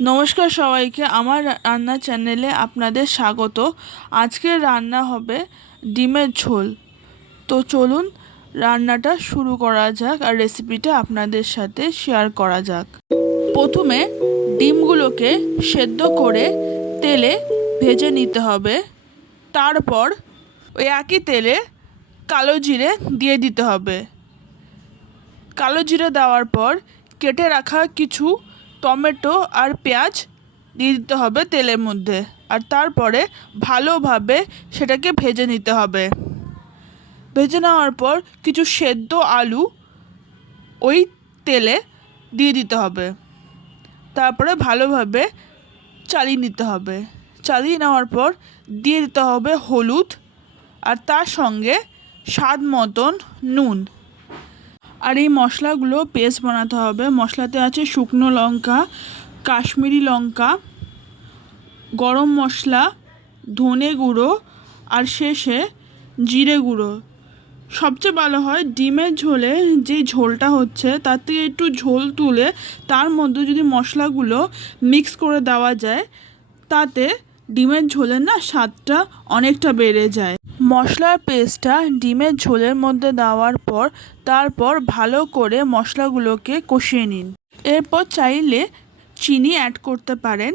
নমস্কার সবাইকে, আমার রান্না চ্যানেলে আপনাদের স্বাগত। আজকের রান্না হবে ডিমের ঝোল। তো চলুন রান্নাটা শুরু করা যাক আর রেসিপিটা আপনাদের সাথে শেয়ার করা যাক। প্রথমে ডিমগুলোকে সেদ্ধ করে তেলে ভেজে নিতে হবে। তারপর ওই একই তেলে কালো জিরে দিয়ে দিতে হবে। কালো জিরে দেওয়ার পর কেটে রাখা কিছু টমেটো আর পেঁয়াজ দিয়ে দিতে হবে তেলের মধ্যে, আর তারপরে ভালোভাবে সেটাকে ভেজে নিতে হবে। ভেজে নেওয়ার পর কিছু সেদ্ধ আলু ওই তেলে দিয়ে দিতে হবে। তারপরে ভালোভাবে চালিয়ে নিতে হবে। চালিয়ে নেওয়ার পর দিয়ে দিতে হবে হলুদ, আর তার সঙ্গে স্বাদ মতন নুন। আর এই মশলাগুলো পেস্ট বানাতে হবে। মশলাতে আছে শুকনো লঙ্কা, কাশ্মীরি লঙ্কা, গরম মশলা, ধনে গুঁড়ো আর শেষে জিরে গুঁড়ো। সবচেয়ে ভালো হয় ডিমের ঝোলে যে ঝোলটা হচ্ছে তার থেকে একটু ঝোল তুলে তার মধ্যে যদি মশলাগুলো মিক্স করে দেওয়া যায়, তাতে ডিমের ঝোলের না স্বাদটা অনেকটা বেড়ে যায়। মশলার পেস্টটা ডিমের ঝোলের মধ্যে দেওয়ার পর তারপর ভালো করে মশলাগুলোকে কষিয়ে নিন। এরপর চাইলে চিনি অ্যাড করতে পারেন।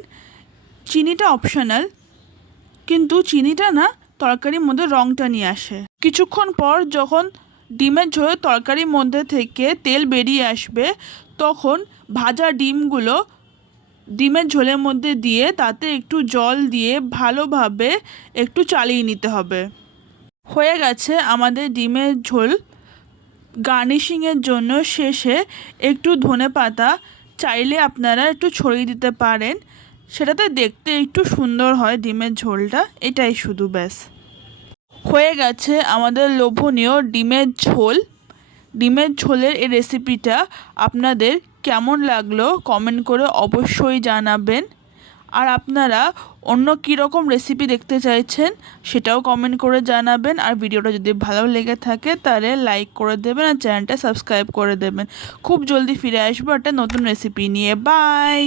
চিনিটা অপশনাল, কিন্তু চিনিটা না তরকারির মধ্যে রঙটা নিয়ে আসে। কিছুক্ষণ পর যখন ডিমের ঝোলের তরকারির মধ্যে থেকে তেল বেরিয়ে আসবে, তখন ভাজা ডিমগুলো ডিমের ঝোলের মধ্যে দিয়ে তাতে একটু জল দিয়ে ভালোভাবে একটু চালিয়ে নিতে হবে। হয়ে গেছে আমাদের ডিমের ঝোল। গার্নিশিংয়ের জন্য শেষে একটু ধনেপাতা চাইলে আপনারা একটু ছড়িয়ে দিতে পারেন, সেটাতে দেখতে একটু সুন্দর হয় ডিমের ঝোলটা। এটাই শুধু, ব্যাস হয়ে গেছে আমাদের লোভনীয় ডিমের ঝোল। ডিমের ঝোলের এই রেসিপিটা আপনাদের কেমন লাগলো কমেন্ট করে অবশ্যই জানাবেন। আর আপনারা অন্য কীরকম রেসিপি দেখতে চাইছেন সেটাও কমেন্ট করে জানাবেন। আর ভিডিওটা যদি ভালো লেগে থাকে তাহলে লাইক করে দেবেন আর চ্যানেলটা সাবস্ক্রাইব করে দেবেন। খুব জলদি ফিরে আসবো একটা নতুন রেসিপি নিয়ে। বাই।